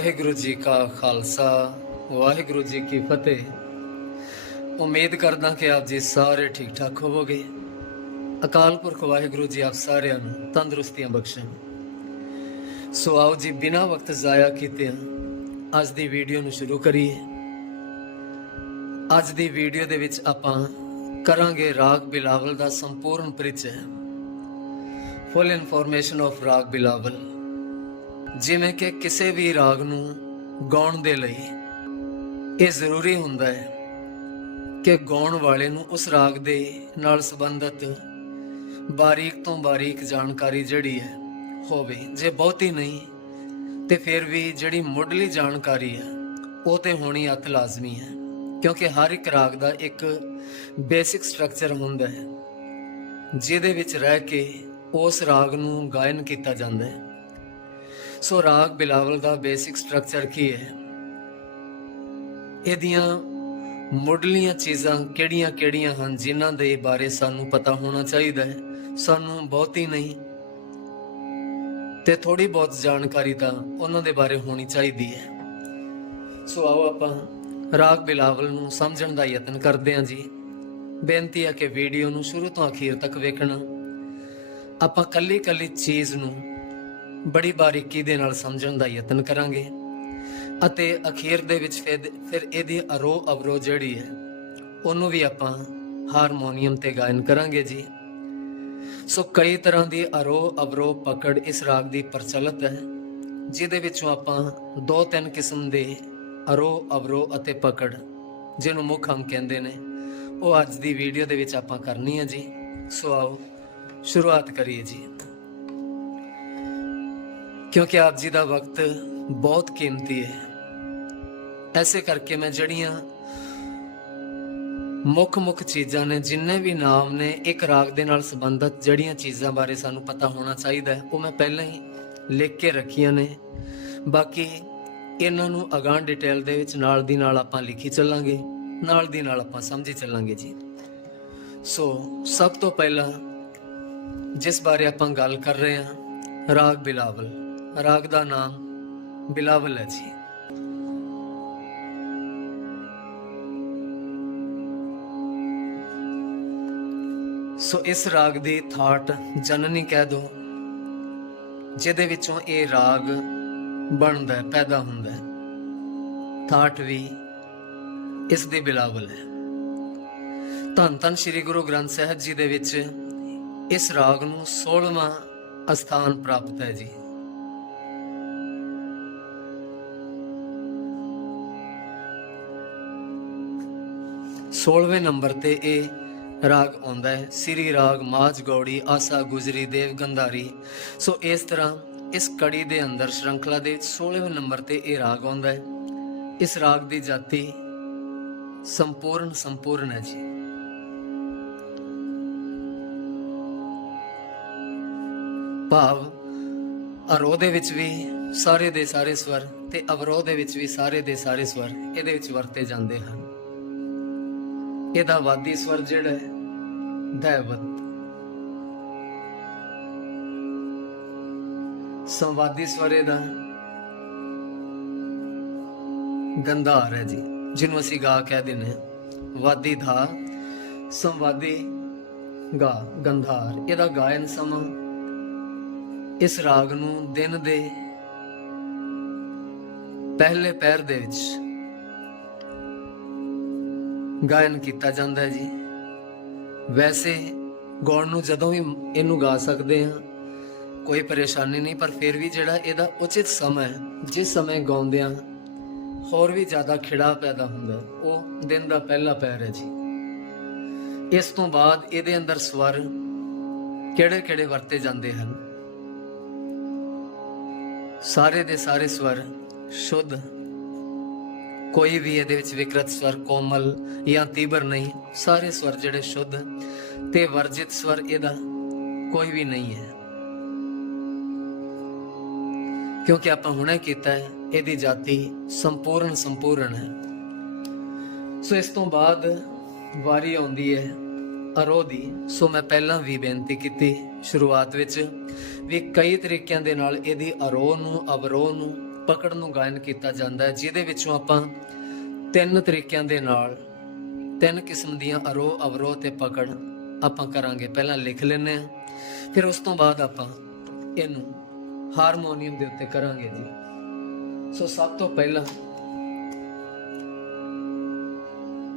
ਵਾਹਿਗੁਰੂ ਜੀ ਕਾ ਖਾਲਸਾ, ਵਾਹਿਗੁਰੂ ਜੀ ਕੀ ਫਤਿਹ। ਉਮੀਦ ਕਰਦਾ ਕਿ ਆਪ ਜੀ ਸਾਰੇ ਠੀਕ ਠਾਕ ਹੋਵੋਗੇ। ਅਕਾਲ ਪੁਰਖ ਵਾਹਿਗੁਰੂ ਜੀ ਆਪ ਸਾਰਿਆਂ ਨੂੰ ਤੰਦਰੁਸਤੀਆਂ ਬਖਸ਼ਣ। ਸੋ ਆਓ ਜੀ, ਬਿਨਾਂ ਵਕਤ ਜ਼ਾਇਆ ਕੀਤੇ ਅੱਜ ਦੀ ਵੀਡੀਓ ਨੂੰ ਸ਼ੁਰੂ ਕਰੀਏ। ਅੱਜ ਦੀ ਵੀਡੀਓ ਦੇ ਵਿੱਚ ਆਪਾਂ ਕਰਾਂਗੇ ਰਾਗ ਬਿਲਾਵਲ ਦਾ ਸੰਪੂਰਨ ਪਰਿਚੈ। ਫੁੱਲ ਇਨਫੋਰਮੇਸ਼ਨ ਆਫ ਰਾਗ ਬਿਲਾਵਲ। ਜਿਵੇਂ ਕਿ ਕਿਸੇ ਵੀ ਰਾਗ ਨੂੰ ਗਾਉਣ ਦੇ ਲਈ ਇਹ ਜ਼ਰੂਰੀ ਹੁੰਦਾ ਹੈ ਕਿ ਗਾਉਣ ਵਾਲੇ ਨੂੰ ਉਸ ਰਾਗ ਦੇ ਨਾਲ ਸੰਬੰਧਿਤ ਬਾਰੀਕ ਤੋਂ ਬਾਰੀਕ ਜਾਣਕਾਰੀ ਜਿਹੜੀ ਹੈ ਹੋਵੇ। ਜੇ ਬਹੁਤੀ ਨਹੀਂ, ਤੇ ਫਿਰ ਵੀ ਜਿਹੜੀ ਮੁੱਢਲੀ ਜਾਣਕਾਰੀ ਹੈ, ਉਹ ਤੇ ਹੋਣੀ ਅਤ ਲਾਜ਼ਮੀ ਹੈ, ਕਿਉਂਕਿ ਹਰ ਇੱਕ ਰਾਗ ਦਾ ਇੱਕ ਬੇਸਿਕ ਸਟਰਕਚਰ ਹੁੰਦਾ ਹੈ, ਜਿਹਦੇ ਵਿੱਚ ਰਹਿ ਕੇ ਉਸ ਰਾਗ ਨੂੰ ਗਾਇਨ ਕੀਤਾ ਜਾਂਦਾ ਹੈ। ਸੋ ਰਾਗ ਬਿਲਾਵਲ ਦਾ ਬੇਸਿਕ ਸਟਰਕਚਰ ਕੀ ਹੈ? ਇਹਦੀਆਂ ਮੁੱਢਲੀਆਂ ਚੀਜ਼ਾਂ ਕਿਹੜੀਆਂ-ਕਿਹੜੀਆਂ ਹਨ ਜਿਨ੍ਹਾਂ ਦੇ ਬਾਰੇ ਸਾਨੂੰ ਪਤਾ ਹੋਣਾ ਚਾਹੀਦਾ ਹੈ? ਸਾਨੂੰ ਬਹੁਤੀ ਨਹੀਂ, ਤੇ ਥੋੜੀ ਬਹੁਤ ਜਾਣਕਾਰੀ ਤਾਂ ਉਹਨਾਂ ਦੇ ਬਾਰੇ ਹੋਣੀ ਚਾਹੀਦੀ ਹੈ। ਸੋ ਆਓ ਆਪਾਂ ਰਾਗ ਬਿਲਾਵਲ ਨੂੰ ਸਮਝਣ ਦਾ ਯਤਨ ਕਰਦੇ ਹਾਂ ਜੀ। ਬੇਨਤੀ ਹੈ ਕਿ ਵੀਡੀਓ ਨੂੰ ਸ਼ੁਰੂ ਤੋਂ ਅਖੀਰ ਤੱਕ ਵੇਖਣਾ। ਆਪਾਂ ਕੱਲੀ-ਕੱਲੀ ਚੀਜ਼ ਨੂੰ ਬੜੀ ਬਾਰੀਕੀ ਦੇ ਨਾਲ ਸਮਝਣ ਦਾ ਯਤਨ ਕਰਾਂਗੇ ਅਤੇ ਅਖੀਰ ਦੇ ਵਿੱਚ ਫਿਰ ਫਿਰ ਇਹਦੀ ਅਰੋ ਅਵਰੋ ਜਿਹੜੀ ਹੈ, ਉਹਨੂੰ ਵੀ ਆਪਾਂ ਹਾਰਮੋਨੀਅਮ ਤੇ ਗਾਇਨ ਕਰਾਂਗੇ ਜੀ। ਸੋ ਕਈ ਤਰ੍ਹਾਂ ਦੀ ਅਰੋ ਅਵਰੋ ਪਕੜ ਇਸ ਰਾਗ ਦੀ ਪ੍ਰਚਲਿਤ ਹੈ, ਜਿਹਦੇ ਵਿੱਚੋਂ ਆਪਾਂ ਦੋ ਤਿੰਨ ਕਿਸਮ ਦੇ ਅਰੋ ਅਵਰੋ ਅਤੇ ਪਕੜ, ਜਿਹਨੂੰ ਮੁੱਖ ਹਮ ਕਹਿੰਦੇ ਨੇ, ਉਹ ਅੱਜ ਦੀ ਵੀਡੀਓ ਦੇ ਵਿੱਚ ਆਪਾਂ ਕਰਨੀ ਹੈ ਜੀ। ਸੋ ਆਓ, ਸ਼ੁਰੂਆਤ ਕਰੀਏ ਜੀ। ਕਿਉਂਕਿ ਆਪ ਜੀ ਦਾ ਵਕਤ ਬਹੁਤ ਕੀਮਤੀ ਹੈ। ਐਸੇ ਕਰਕੇ ਮੈਂ ਜਿਹੜੀਆਂ ਮੁੱਖ ਮੁੱਖ ਚੀਜ਼ਾਂ ਨੇ, ਜਿੰਨੇ ਵੀ ਨਾਮ ਨੇ, ਇੱਕ ਰਾਗ ਦੇ ਨਾਲ ਸੰਬੰਧਿਤ ਜਿਹੜੀਆਂ ਚੀਜ਼ਾਂ ਬਾਰੇ ਸਾਨੂੰ ਪਤਾ ਹੋਣਾ ਚਾਹੀਦਾ ਹੈ, ਉਹ ਮੈਂ ਪਹਿਲਾਂ ਹੀ ਲਿਖ ਕੇ ਰੱਖੀਆਂ ਨੇ। ਬਾਕੀ ਇਹਨਾਂ ਨੂੰ ਅਗਾਂਹ ਡਿਟੇਲ ਦੇ ਵਿੱਚ ਨਾਲ ਦੀ ਨਾਲ ਆਪਾਂ ਲਿਖੀ ਚੱਲਾਂਗੇ, ਨਾਲ ਦੀ ਨਾਲ ਆਪਾਂ ਸਮਝੀ ਚੱਲਾਂਗੇ ਜੀ। ਸੋ, ਸਭ ਤੋਂ ਪਹਿਲਾਂ ਜਿਸ ਬਾਰੇ ਆਪਾਂ ਗੱਲ ਕਰ ਰਹੇ ਹਾਂ, ਰਾਗ ਬਿਲਾਵਲ। ਰਾਗ ਦਾ ਨਾਮ ਬਿਲਾਵਲ ਹੈ ਜੀ। ਸੋ ਇਸ ਰਾਗ ਦੀ ਥਾਟ ਜਨਨੀ ਕਹਿ ਦੋ, ਜਿਹਦੇ ਵਿੱਚੋਂ ਇਹ ਰਾਗ ਬਣਦਾ ਹੈ ਪੈਦਾ ਹੁੰਦਾ ਹੈ। ਥਾਟ ਵੀ ਇਸ ਦੀ ਬਿਲਾਵਲ ਹੈ। ਧੰਨ ਧੰਨ ਸ੍ਰੀ ਗੁਰੂ ਗ੍ਰੰਥ ਸਾਹਿਬ ਜੀ ਦੇ ਵਿੱਚ ਇਸ ਰਾਗ ਨੂੰ 16ਵਾਂ ਅਸਥਾਨ ਪ੍ਰਾਪਤ ਹੈ ਜੀ। ਸੋਲਵੇਂ ਨੰਬਰ ਤੇ ਇਹ ਰਾਗ ਆਉਂਦਾ ਹੈ। ਸ੍ਰੀ ਰਾਗ ਮਾਝ ਗੌੜੀ ਆਸਾ ਗੁਜਰੀ ਦੇਵ ਗੰਧਾਰੀ। ਸੋ ਇਸ ਤਰ੍ਹਾਂ ਇਸ ਕੜੀ ਦੇ ਅੰਦਰ ਸ਼੍ਰੰਖਲਾ ਦੇ 16ਵੇਂ ਨੰਬਰ ਤੇ ਇਹ ਰਾਗ ਆਉਂਦਾ ਹੈ। ਇਸ ਰਾਗ ਦੀ ਜਾਤੀ ਸੰਪੂਰਨ ਸੰਪੂਰਨ ਹੈ ਜੀ। ਭਾਵ ਅਰੋਹ ਦੇ ਵਿੱਚ ਵੀ ਸਾਰੇ ਦੇ ਸਾਰੇ ਸਵਰ ਤੇ ਅਵਰੋਹ ਦੇ ਵਿੱਚ ਵੀ ਸਾਰੇ ਦੇ ਸਾਰੇ ਸਵਰ ਇਹਦੇ ਵਿੱਚ ਵਰਤੇ ਜਾਂਦੇ ਹਨ। ਇਹਦਾ ਵਾਦੀ ਸਵਰ ਜਿਹੜਾ ਹੈ ਦੈਵਤ ਸੰਵਾਦੀ ਸਵਰ ਇਹਦਾ ਗੰਧਾਰ ਹੈ ਜੀ, ਜਿਹਨੂੰ ਅਸੀਂ ਗਾ ਕਹਿ ਦਿੰਦੇ ਹਾਂ। ਵਾਦੀ ਧਾ, ਸੰਵਾਦੀ ਗਾ, ਗੰਧਾਰ। ਇਹਦਾ ਗਾਇਨ ਸਮਾਂ ਇਸ ਰਾਗ ਨੂੰ ਦਿਨ ਦੇ ਪਹਿਲੇ ਪੈਰ ਦੇ ਵਿੱਚ ਗਾਇਨ ਕੀਤਾ ਜਾਂਦਾ ਹੈ ਜੀ। ਵੈਸੇ ਗਾਉਣ ਨੂੰ ਜਦੋਂ ਵੀ ਇਹਨੂੰ ਗਾ ਸਕਦੇ ਹਾਂ, ਕੋਈ ਪਰੇਸ਼ਾਨੀ ਨਹੀਂ, ਪਰ ਫਿਰ ਵੀ ਜਿਹੜਾ ਇਹਦਾ ਉਚਿਤ ਸਮਾਂ ਹੈ, ਜਿਸ ਸਮੇਂ ਗਾਉਂਦੇ ਹਾਂ ਹੋਰ ਵੀ ਜ਼ਿਆਦਾ ਖਿੜਾ ਪੈਦਾ ਹੁੰਦਾ, ਉਹ ਦਿਨ ਦਾ ਪਹਿਲਾ ਪੈਰ ਹੈ ਜੀ। ਇਸ ਤੋਂ ਬਾਅਦ ਇਹਦੇ ਅੰਦਰ ਸਵਰ ਕਿਹੜੇ ਕਿਹੜੇ ਵਰਤੇ ਜਾਂਦੇ ਹਨ? ਸਾਰੇ ਦੇ ਸਾਰੇ ਸਵਰ ਸ਼ੁੱਧ ਕੋਈ ਵੀ ਇਹਦੇ ਵਿੱਚ ਵਿਕਰਤ ਸਵਰ, ਕੋਮਲ ਜਾਂ ਤੀਬਰ ਨਹੀਂ, ਸਾਰੇ ਸਵਰ ਜਿਹੜੇ ਸ਼ੁੱਧ ਤੇ ਵਰਜਿਤ ਸਵਰ ਇਹਦਾ ਕੋਈ ਵੀ ਨਹੀਂ ਹੈ। ਕਿਉਂਕਿ ਆਪਾਂ ਹੁਣੇ ਕੀਤਾ ਹੈ, ਇਹਦੀ ਜਾਤੀ ਸੰਪੂਰਨ ਸੰਪੂਰਨ ਹੈ। ਸੋ ਇਸ ਤੋਂ ਬਾਅਦ ਵਾਰੀ ਆਉਂਦੀ ਹੈ ਅਰੋ ਦੀ। ਸੋ ਮੈਂ ਪਹਿਲਾਂ ਵੀ ਬੇਨਤੀ ਕੀਤੀ ਸ਼ੁਰੂਆਤ ਵਿੱਚ ਵੀ ਕਈ ਤਰੀਕਿਆਂ ਦੇ ਨਾਲ ਇਹਦੀ ਅਰੋ ਨੂੰ ਅਵਰੋ ਨੂੰ ਪਕੜ ਨੂੰ ਗਾਇਨ ਕੀਤਾ ਜਾਂਦਾ ਹੈ, ਜਿਹਦੇ ਵਿੱਚੋਂ ਆਪਾਂ ਤਿੰਨ ਤਰੀਕਿਆਂ ਦੇ ਨਾਲ ਤਿੰਨ ਕਿਸਮ ਦੀਆਂ ਅਰੋਹ ਅਵਰੋਹ ਤੇ ਪਕੜ ਆਪਾਂ ਕਰਾਂਗੇ। ਪਹਿਲਾਂ ਲਿਖ ਲੈਨੇ ਆ ਫਿਰ ਉਸ ਤੋਂ ਬਾਅਦ ਆਪਾਂ ਇਹਨੂੰ ਹਾਰਮੋਨੀਅਮ ਦੇ ਉੱਤੇ ਕਰਾਂਗੇ ਜੀ। ਸੋ ਸਭ ਤੋਂ ਪਹਿਲਾਂ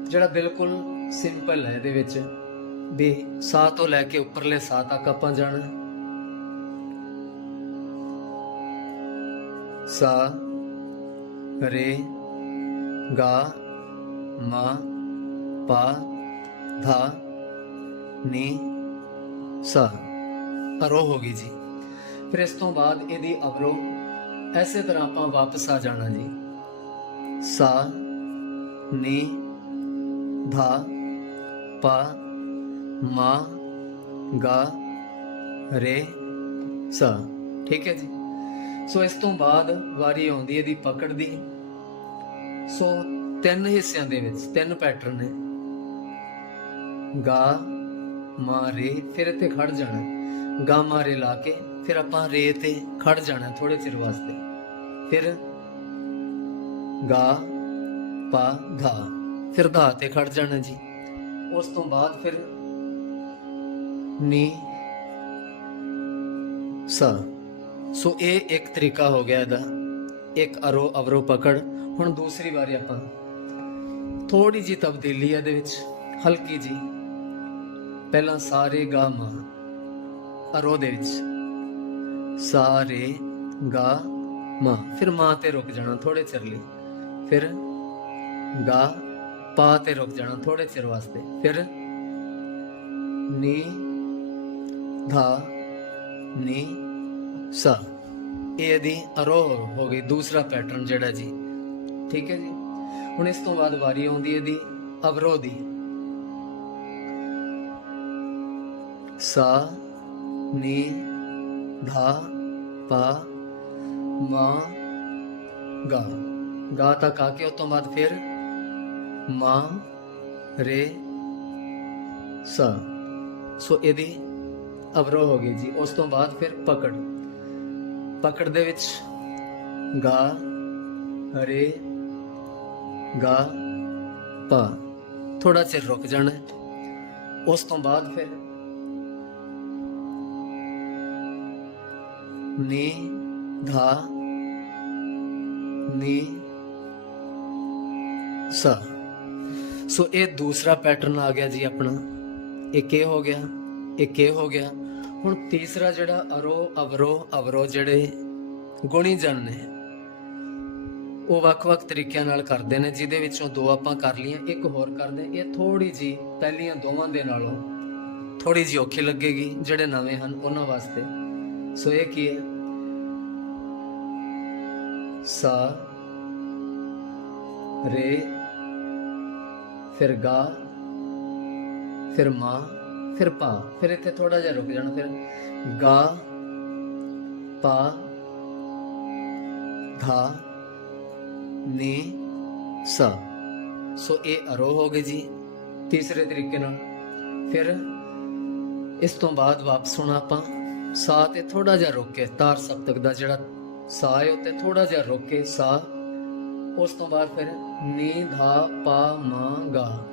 ਜਿਹੜਾ ਬਿਲਕੁਲ ਸਿੰਪਲ ਹੈ ਇਹਦੇ ਵਿੱਚ, ਵੀ ਸਾਹ ਤੋਂ ਲੈ ਕੇ ਉੱਪਰਲੇ ਸਾਹ ਤੱਕ ਆਪਾਂ ਜਾਣਾ ਸਾ, ਰੇ, ਗਾ, ਮਾ, ਪਾ, ਧਾ, ਨੀ, ਸਾ। ਅਰੋ ਹੋ ਗਈ ਜੀ। ਫਿਰ ਇਸ ਤੋਂ ਬਾਅਦ ਇਹਦੀ ਅਵਰੋ। ਐਸੇ ਤਰ੍ਹਾਂ ਆਪਾਂ ਵਾਪਸ ਆ ਜਾਣਾ ਜੀ। ਸਾ, ਨੀ, ਧਾ, ਪਾ, ਮਾ, ਗਾ, ਰੇ, ਸਾ। ਠੀਕ ਹੈ ਜੀ। ਸੋ ਇਸ ਤੋਂ ਬਾਅਦ ਵਾਰੀ ਆਉਂਦੀ ਹੈ ਦੀ ਪਕੜ ਦੀ। ਸੋ ਤਿੰਨ ਹਿੱਸਿਆਂ ਦੇ ਵਿੱਚ, ਤਿੰਨ ਪੈਟਰਨ ਨੇ। ਗਾ, ਮਾ, ਰੇ, ਫਿਰ ਇੱਥੇ ਖੜ ਜਾਣਾ। ਗਾ, ਮਾ, ਰੇ ਲਾ ਕੇ ਫਿਰ ਆਪਾਂ ਰੇ ਤੇ ਖੜ ਜਾਣਾ ਥੋੜੇ ਚਿਰ ਵਾਸਤੇ। ਫਿਰ ਗਾ, ਪਾ, ਧਾ, ਫਿਰ ਧਾ ਤੇ ਖੜ ਜਾਣਾ ਜੀ। ਉਸ ਤੋਂ ਬਾਅਦ ਫਿਰ ਨੀ, ਸਾ। ਸੋ ਇਹ ਇੱਕ ਤਰੀਕਾ ਹੋ ਗਿਆ ਇਹਦਾ। ਇੱਕ ਅਰੋ ਅਵਰੋ ਪਕੜ। ਹੁਣ ਦੂਸਰੀ ਵਾਰੀ ਆਪਾਂ ਥੋੜੀ ਜੀ ਤਬਦੀਲੀ ਇਹਦੇ ਵਿੱਚ। ਹਲਕੀ ਜੀ ਪਹਿਲਾਂ ਸਾਰੇ ਗਾ ਮਾ। ਅਰੋ ਦੇ ਵਿੱਚ। ਸਾਰੇ ਗਾ ਮਾ। ਫਿਰ ਮਾ ਤੇ ਰੁਕ ਜਾਣਾ ਥੋੜੇ ਚਿਰ ਲਈ। ਫਿਰ ਗਾ ਪਾ ਤੇ ਰੁਕ ਜਾਣਾ ਥੋੜੇ ਚਿਰ ਵਾਸਤੇ। ਫਿਰ ਨੀ ਧਾ ਨੀ ਸਾ, ਇਹ ਇਹਦੀ ਅਰੋ ਹੋ ਗਈ, ਦੂਸਰਾ ਪੈਟਰਨ ਜਿਹੜਾ ਜੀ। ਠੀਕ ਹੈ ਜੀ? ਹੁਣ ਇਸ ਤੋਂ ਬਾਅਦ ਵਾਰੀ ਆਉਂਦੀ ਹੈ ਇਹਦੀ ਅਵਰੋ ਦੀ। ਸਾ, ਨੀ, ਧਾ, ਪਾ, ਮਾ, ਗਾ। ਗਾ ਤੱਕ ਆ ਕੇ ਉਸ ਤੋਂ ਬਾਅਦ ਫਿਰ ਮਾ, ਰੇ, ਸਾ। ਸੋ ਇਹਦੀ ਅਵਰੋ ਹੋ ਗਈ ਜੀ। ਉਸ ਤੋਂ ਬਾਅਦ ਫਿਰ ਪਕੜ। ਪਕੜ ਦੇ ਵਿੱਚ। ਗਾ ਹਰੇ ਗਾ, ਪਾ। ਥੋੜਾ ਚਿਰ ਰੁਕ ਜਾਣਾ ਉਸ ਤੋਂ ਬਾਅਦ ਫਿਰ ਨੀ, ਧਾ, ਨੀ, ਸਾ। ਸੋ ਇਹ ਦੂਸਰਾ ਪੈਟਰਨ ਆ ਗਿਆ ਜੀ ਆਪਣਾ। ਇੱਕ ਇਹ ਹੋ ਗਿਆ, ਇੱਕ ਇਹ ਹੋ ਗਿਆ। ਹੁਣ ਤੀਸਰਾ ਜਿਹੜਾ ਅਰੋ ਅਵਰੋ ਅਵਰੋ ਜਿਹੜੇ ਗੁਣੀ ਜਨ ਨੇ, ਉਹ ਵੱਖ-ਵੱਖ ਤਰੀਕਿਆਂ ਨਾਲ ਕਰਦੇ ਨੇ, ਜਿਹਦੇ ਵਿੱਚੋਂ ਦੋ ਆਪਾਂ ਕਰ ਲਈਆਂ, ਇੱਕ ਹੋਰ ਕਰਦੇ, ਇਹ ਥੋੜੀ ਜੀ ਪਹਿਲੀਆਂ ਦੋਵਾਂ ਦੇ ਨਾਲੋਂ ਥੋੜੀ ਜੀ ਔਖੀ ਲੱਗੇਗੀ, ਜਿਹੜੇ ਨਵੇਂ ਹਨ ਉਹਨਾਂ ਵਾਸਤੇ। ਸੋ ਇਹ ਕੀ ਹੈ? ਸਾ, ਰੇ, ਫਿਰ ਗਾ, ਫਿਰ ਮਾ ਫਿਰ ਪਾ, ਫਿਰ ਇੱਥੇ ਥੋੜਾ ਜਿਹਾ ਰੁਕ ਜਾਣਾ, ਫਿਰ ਗਾ, ਪਾ, ਧਾ, ਨੀ, ਸਾ। ਸੋ ਇਹ ਅਰੋ ਹੋ ਗਏ ਜੀ, ਤੀਸਰੇ ਤਰੀਕੇ ਨਾਲ। ਫਿਰ ਇਸ ਤੋਂ ਬਾਅਦ ਵਾਪਸ ਹੋਣਾ ਆਪਾਂ ਸਾ ਤੇ ਥੋੜਾ ਜਿਹਾ ਰੁਕ ਕੇ, ਤਾਰ ਸਪਤਕ ਦਾ ਜਿਹੜਾ ਸਾ ਹੈ ਉੱਤੇ ਥੋੜਾ ਜਿਹਾ ਰੁਕ ਕੇ ਸਾ। ਉਸ ਤੋਂ ਬਾਅਦ ਫਿਰ ਨੀ, ਧਾ, ਪਾ, ਮਾ, ਗਾ।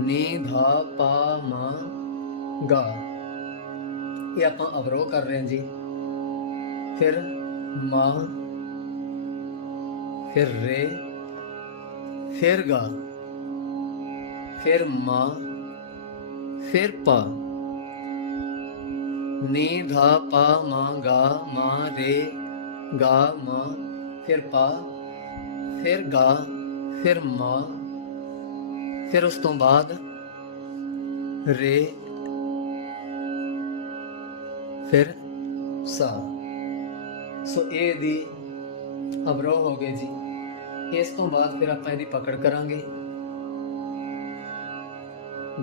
ਨੀ ਧਾ ਪਾ ਮਾ ਗਾ ਇਹ ਆਪਾਂ ਅਵਰੋਹ ਕਰ ਰਹੇ ਹਾਂ ਜੀ ਫਿਰ ਮਾ ਫਿਰ ਰੇ ਫਿਰ ਗਾ ਫਿਰ ਮਾ ਫਿਰ ਪਾ ਨੀ ਧਾ ਪਾ ਮਾ ਗਾ ਮਾ ਰੇ ਗਾ ਮਾ ਫਿਰ ਪਾ ਫਿਰ ਗਾ ਫਿਰ ਮਾ ਫਿਰ ਉਸ ਤੋਂ ਬਾਅਦ ਰੇ, ਫਿਰ ਸਾ। ਸੋ ਇਹ ਦੀ ਅਵਰੋਹ ਹੋ ਗਏ ਜੀ। ਇਸ ਤੋਂ ਬਾਅਦ ਫਿਰ ਆਪਾਂ ਇਹਦੀ ਪਕੜ ਕਰਾਂਗੇ।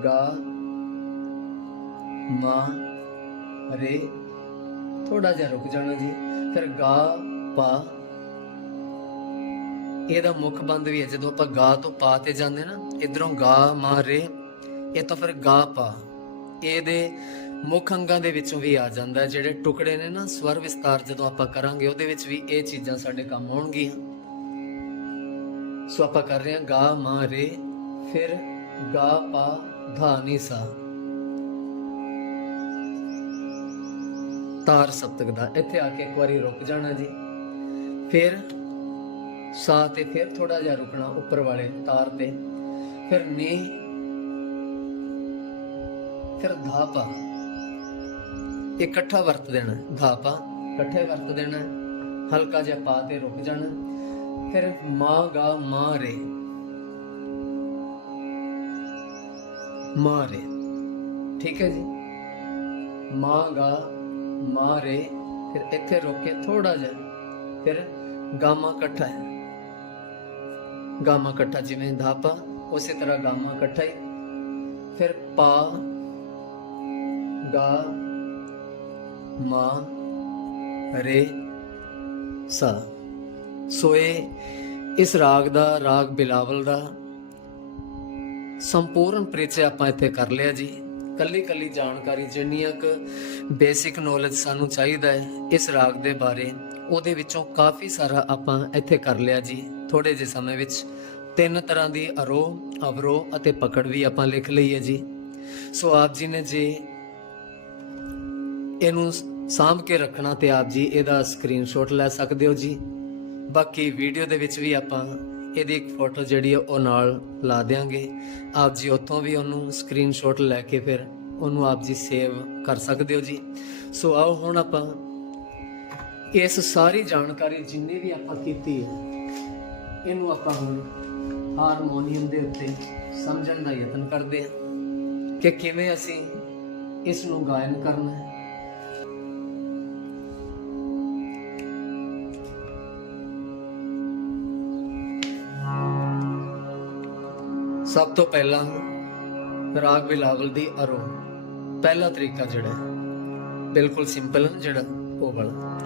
ਗਾ, ਮਾ, ਰੇ। ਥੋੜਾ ਜਿਹਾ ਰੁਕ ਜਾਣਾ ਜੀ। ਫਿਰ ਗਾ, ਪਾ। ਇਹਦਾ ਮੁੱਖ ਬੰਦ ਵੀ ਹੈ, ਜਦੋਂ ਆਪਾਂ ਗਾ ਤੋਂ ਪਾ ਤੇ ਜਾਂਦੇ ਨਾ, ਇਧਰੋਂ ਗਾ ਮਾ ਰੇ, ਇਹ ਤਾਂ ਫਿਰ ਗਾ ਪਾ। ਇਹਦੇ ਮੁੱਖ ਅੰਗਾਂ ਦੇ ਵਿੱਚੋਂ ਵੀ ਆ ਜਾਂਦਾ, ਜਿਹੜੇ ਟੁਕੜੇ ਨੇ ਨਾ ਸਵਰ ਵਿਸਤਾਰ ਜਦੋਂ ਆਪਾਂ ਕਰਾਂਗੇ, ਉਹਦੇ ਵਿੱਚ ਵੀ ਇਹ ਚੀਜ਼ਾਂ ਸਾਡੇ ਕੰਮ ਆਉਣਗੀਆਂ। ਸੋ ਆਪਾਂ ਕਰ ਰਹੇ ਹਾਂ ਗਾ ਮਾ ਰੇ, ਫਿਰ ਗਾ ਪਾ ਧਾ ਨੀ ਸਾ। ਤਾਰ ਸਪਤਕ ਦਾ, ਇੱਥੇ ਆ ਕੇ ਇੱਕ ਵਾਰੀ ਰੁਕ ਜਾਣਾ ਜੀ। ਫਿਰ ਸਾਹ ਤੇ ਫਿਰ ਥੋੜਾ ਜਿਹਾ ਰੁਕਣਾ ਉੱਪਰ ਵਾਲੇ ਤਾਰ ਤੇ। ਫਿਰ ਨੀ ਫਿਰ ਧਾਪਾ। ਇਕੱਠਾ ਵਰਤ ਦੇਣਾ, ਧਾਪਾ। ਇਕੱਠੇ ਵਰਤ ਦੇਣਾ, ਹਲਕਾ ਜਿਹਾ ਪਾ ਤੇ ਰੁਕ ਜਾਣਾ। ਫਿਰ ਮਾ ਗਾ ਮਾ ਰੇ। ਮਾ ਰੇ। ਠੀਕ ਹੈ ਜੀ? ਮਾ ਗਾ ਮਾ ਰੇ। ਫਿਰ ਇੱਥੇ ਰੁਕ ਕੇ ਥੋੜਾ ਜਿਹਾ, ਫਿਰ ਗਾਮਾ ਇਕੱਠਾ ਹੈ। ਗਾਮਾ ਇਕੱਠਾ ਜਿਵੇਂ ਧਾਪਾ ਉਸੇ ਤਰ੍ਹਾਂ ਗਾਮਾ ਇਕੱਠਾ ਹੀ। ਫਿਰ ਪਾ, ਗਾ, ਮਾ, ਰੇ, ਸਾ। ਸੋ ਇਹ ਇਸ ਰਾਗ ਦਾ, ਰਾਗ ਬਿਲਾਵਲ ਦਾ ਸੰਪੂਰਨ ਪਰਿਚੈ ਆਪਾਂ ਇੱਥੇ ਕਰ ਲਿਆ ਜੀ। ਕੱਲੀ ਕੱਲੀ ਜਾਣਕਾਰੀ ਜਿੰਨੀਆਂ ਕੁ ਬੇਸਿਕ ਨੌਲੇਜ ਸਾਨੂੰ ਚਾਹੀਦਾ ਹੈ ਇਸ ਰਾਗ ਦੇ ਬਾਰੇ, ਉਹਦੇ ਵਿੱਚੋਂ ਕਾਫੀ ਸਾਰਾ ਆਪਾਂ ਇੱਥੇ ਕਰ ਲਿਆ ਜੀ। ਥੋੜੇ ਜਿਹੇ ਸਮੇਂ ਵਿੱਚ ਤਿੰਨ ਤਰ੍ਹਾਂ ਦੀ ਅਰੋਹ, ਅਵਰੋਹ ਅਤੇ ਪਕੜ ਵੀ ਆਪਾਂ ਲਿਖ ਲਈ ਹੈ ਜੀ। ਸੋ ਆਪ ਜੀ ਨੇ ਜੇ ਇਹਨੂੰ ਸਾਂਭ ਕੇ ਰੱਖਣਾ ਤੇ ਆਪ ਜੀ ਇਹਦਾ ਸਕਰੀਨਸ਼ਾਟ ਲੈ ਸਕਦੇ ਹੋ ਜੀ। ਬਾਕੀ ਵੀਡੀਓ ਦੇ ਵਿੱਚ ਵੀ ਆਪਾਂ ਇਹਦੀ ਇੱਕ ਫੋਟੋ ਜਿਹੜੀ ਹੈ ਉਹ ਨਾਲ ਲਾ ਦੇਾਂਗੇ ਆਪ ਜੀ ਉੱਥੋਂ ਵੀ ਉਹਨੂੰ ਸਕਰੀਨਸ਼ਾਟ ਲੈ ਕੇ ਫਿਰ ਉਹਨੂੰ ਆਪ ਜੀ ਸੇਵ ਕਰ ਸਕਦੇ ਹੋ ਜੀ। ਸੋ ਆਓ ਹੁਣ ਆਪਾਂ ਇਸ ਸਾਰੀ ਜਾਣਕਾਰੀ ਜਿੰਨੀ ਵੀ ਆਪਾਂ ਕੀਤੀ ਹੈ ਇਹਨੂੰ ਆਪਾਂ ਹੁਣ ਹਾਰਮੋਨੀਅਮ ਦੇ ਉੱਤੇ ਸਮਝਣ ਦਾ ਯਤਨ ਕਰਦੇ ਹਾਂ ਕਿ ਕਿਵੇਂ ਅਸੀਂ ਇਸ ਨੂੰ ਗਾਇਨ ਕਰਨਾ ਹੈ। ਸਭ ਤੋਂ ਪਹਿਲਾਂ ਰਾਗ ਬਿਲਾਵਲ ਦੀ ਅਰੋ ਪਹਿਲਾ ਤਰੀਕਾ ਜਿਹੜਾ ਬਿਲਕੁਲ ਸਿੰਪਲ ਹੈ ਜਿਹੜਾ ਉਹ ਵਾਲਾ।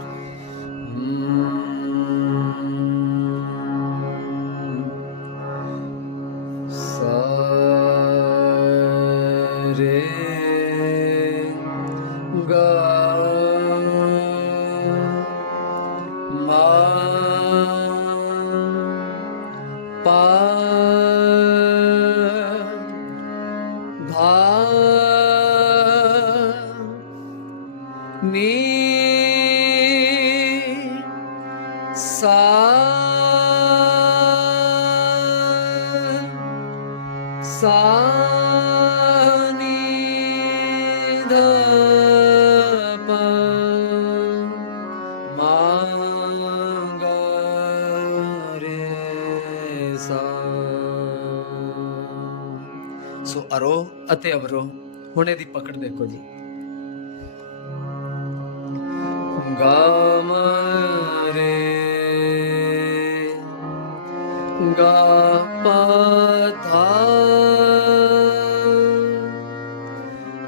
ਅਰੋ ਅਤੇ ਅਵਰੋ ਹੁਣ ਇਹਦੀ ਪਕੜ ਦੇਖੋ ਜੀ। ਗਾ ਮ ਰੇ ਗਾ ਪਾ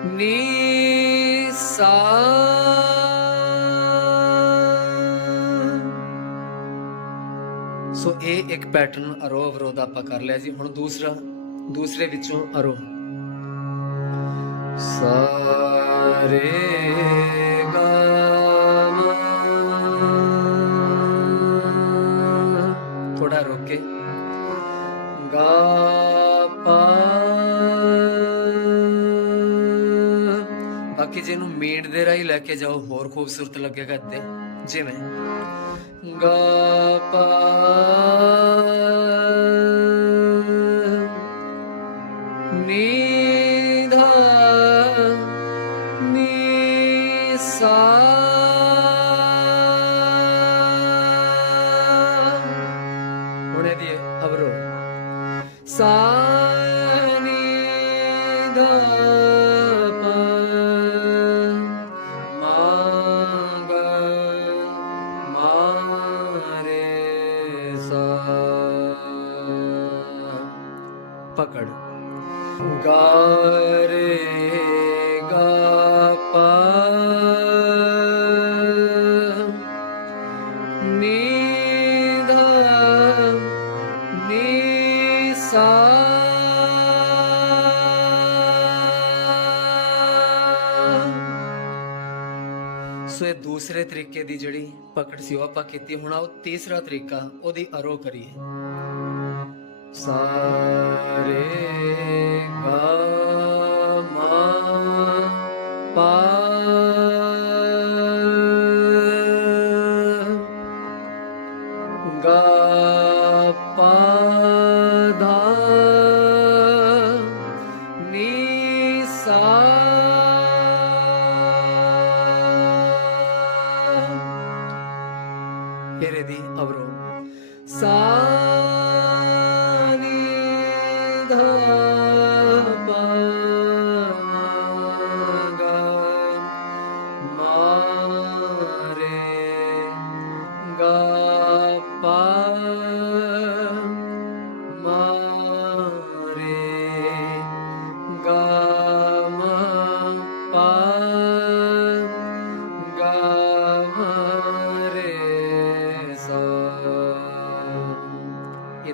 ਨੀ ਸਾ ਸੋ ਇਹ ਇੱਕ ਪੈਟਰਨ ਅਰੋ ਅਵਰੋ ਦਾ ਆਪਾਂ ਕਰ ਲਿਆ ਜੀ। ਹੁਣ ਦੂਸਰਾ, ਦੂਸਰੇ ਵਿੱਚੋਂ ਅਰੋ ਸਾ ਰੇ ਗਾ ਮਾ ਥੋੜਾ ਬਾਕੀ ਜਿਹਨੂੰ ਮੀਟ ਦੇ ਰਾਹੀਂ ਲੈ ਕੇ ਜਾਓ, ਹੋਰ ਖੂਬਸੂਰਤ ਲੱਗੇਗਾ ਇੱਥੇ। ਜਿਵੇਂ। ਗਾ, ਪਾ। ਨੀ ਸੋ ਇਹ ਦੂਸਰੇ ਤਰੀਕੇ ਦੀ ਜਿਹੜੀ ਪਕੜ ਸੀ ਉਹ ਆਪਾਂ ਕੀਤੀ, ਹੁਣ ਆਓ ਤੀਸਰਾ ਤਰੀਕਾ, ਉਹਦੀ ਅਰੋ ਕਰੀਏ। ਸਾਰੇ ਗਾ ਫਿਰ ਇਹਦੀ ਅਵਰੋ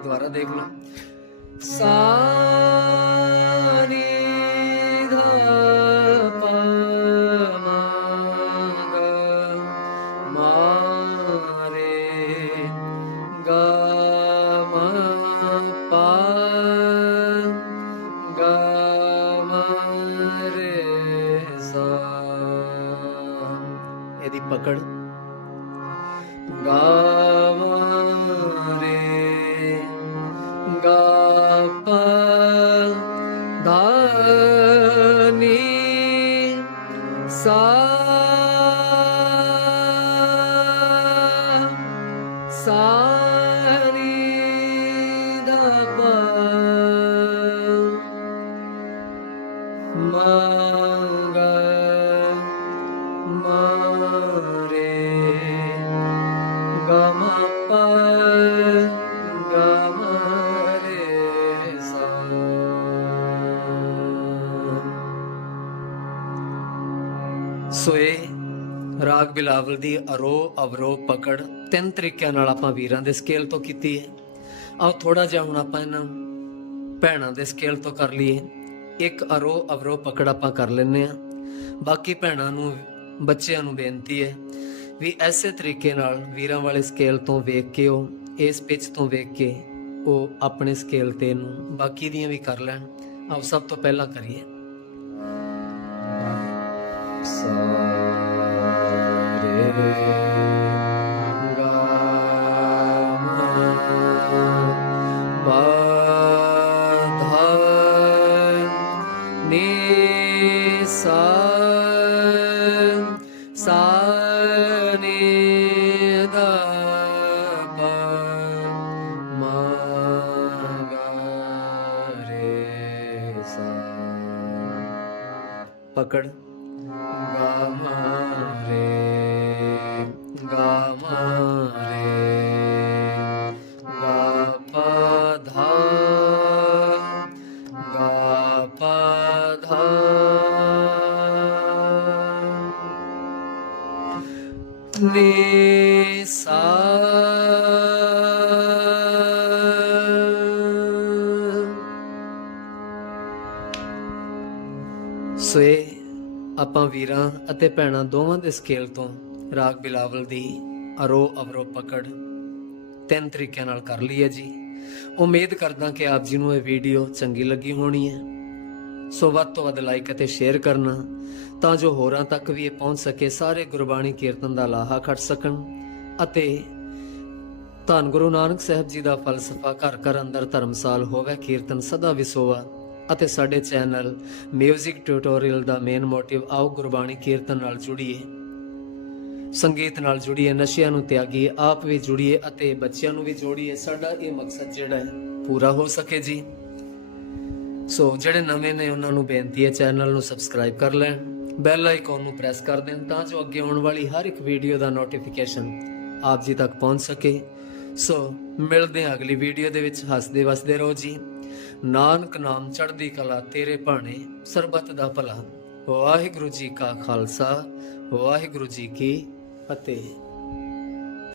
ਦੁਬਾਰਾ ਦੇਖ ਲਓ। ਸਾ ਸਾ ਬਿਲਾਵਲ ਦੀ ਅਰੋ ਅਵਰੋ ਪਕੜ ਤਿੰਨ ਤਰੀਕਿਆਂ ਨਾਲ ਆਪਾਂ ਵੀਰਾਂ ਦੇ ਸਕੇਲ ਤੋਂ ਕੀਤੀ ਹੈ। ਆਓ ਥੋੜਾ ਜਿਹਾ ਹੁਣ ਆਪਾਂ ਇਹਨਾਂ ਭੈਣਾਂ ਦੇ ਸਕੇਲ ਤੋਂ ਕਰ ਲਈਏ। ਇੱਕ ਅਰੋ ਅਵਰੋ ਪਕੜ ਆਪਾਂ ਕਰ ਲੈਨੇ ਆ ਬਾਕੀ ਭੈਣਾਂ ਨੂੰ, ਬੱਚਿਆਂ ਨੂੰ ਬੇਨਤੀ ਹੈ ਵੀ ਐਸੇ ਤਰੀਕੇ ਨਾਲ ਵੀਰਾਂ ਵਾਲੇ ਸਕੇਲ ਤੋਂ ਵੇਖ ਕੇ ਉਹ, ਇਸ ਪਿਚ ਤੋਂ ਵੇਖ ਕੇ ਉਹ ਆਪਣੇ ਸਕੇਲ ਤੇ ਨੂੰ ਬਾਕੀ ਦੀਆਂ ਵੀ ਕਰ ਲੈਣ। ਆਓ ਸਭ ਤੋਂ ਪਹਿਲਾਂ ਕਰੀਏ। ਸਾ ਸਾ ਸਾ ਆਪਾਂ ਵੀਰਾਂ ਅਤੇ ਭੈਣਾਂ ਦੋਵਾਂ ਦੇ ਸਕੇਲ ਤੋਂ ਰਾਗ ਬਿਲਾਵਲ ਦੀ ਅਰੋ ਅਵਰੋ ਪਕੜ ਤਿੰਨ ਤਰੀਕਿਆਂ ਨਾਲ ਕਰ ਲਈ ਹੈ ਜੀ। ਉਮੀਦ ਕਰਦਾ ਕਿ ਆਪ ਜੀ ਨੂੰ ਇਹ ਵੀਡੀਓ ਚੰਗੀ ਲੱਗੀ ਹੋਣੀ ਹੈ। ਸੋ ਵੱਧ ਤੋਂ ਵੱਧ ਲਾਈਕ ਅਤੇ ਸ਼ੇਅਰ ਕਰਨਾ ਤਾਂ ਜੋ ਹੋਰਾਂ ਤੱਕ ਵੀ ਇਹ ਪਹੁੰਚ ਸਕੇ, ਸਾਰੇ ਗੁਰਬਾਣੀ ਕੀਰਤਨ ਦਾ ਲਾਹਾ ਖੜ ਸਕਣ ਅਤੇ ਧੰਨ ਗੁਰੂ ਨਾਨਕ ਸਾਹਿਬ ਜੀ ਦਾ ਫਲਸਫਾ ਘਰ ਘਰ ਅੰਦਰ ਧਰਮਸਾਲ ਹੋਵੇ, ਕੀਰਤਨ ਸਦਾ ਵਿਸੋਵਾ ਅਤੇ ਸਾਡੇ ਚੈਨਲ 뮤직 ਟਿਊਟੋਰੀਅਲ ਦਾ ਮੇਨ ਮੋਟਿਵ ਆਓ ਗੁਰਬਾਣੀ ਕੀਰਤਨ ਨਾਲ ਜੁੜੀਏ। ਸੰਗੀਤ ਨਾਲ ਜੁੜੀਏ, ਨਸ਼ਿਆਂ ਨੂੰ ਤਿਆਗੀਏ, ਆਪ ਵੀ ਜੁੜੀਏ ਅਤੇ ਬੱਚਿਆਂ ਨੂੰ ਵੀ ਜੋੜੀਏ। ਸਾਡਾ ਇਹ ਮਕਸਦ ਜਿਹੜਾ ਹੈ, ਪੂਰਾ ਹੋ ਸਕੇ ਜੀ। ਸੋ ਜਿਹੜੇ ਨਵੇਂ ਨੇ, ਉਹਨਾਂ ਨੂੰ ਬੇਨਤੀ ਹੈ ਚੈਨਲ ਨੂੰ ਸਬਸਕ੍ਰਾਈਬ ਕਰ ਲੈਣ ਬੈਲ ਆਈਕਨ ਨੂੰ ਪ੍ਰੈਸ ਕਰ ਦੇਣ ਤਾਂ ਜੋ ਅੱਗੇ ਆਉਣ ਵਾਲੀ ਹਰ ਇੱਕ ਵੀਡੀਓ ਦਾ ਨੋਟੀਫਿਕੇਸ਼ਨ ਆਪ ਜੀ ਤੱਕ ਪਹੁੰਚ ਸਕੇ। ਸੋ ਮਿਲਦੇ ਹਾਂ ਅਗਲੀ ਵੀਡੀਓ ਦੇ ਵਿੱਚ। ਹੱਸਦੇ ਵਸਦੇ ਰਹੋ ਜੀ। ਨਾਨਕ ਨਾਮ ਚੜ੍ਹਦੀ ਕਲਾ ਤੇਰੇ ਭਾਣੇ, ਸਰਬਤ ਦਾ ਭਲਾ। ਵਾਹਿਗੁਰੂ ਜੀ ਕਾ ਖਾਲਸਾ, ਵਾਹਿਗੁਰੂ ਜੀ ਕੀ ਫਤਿਹ।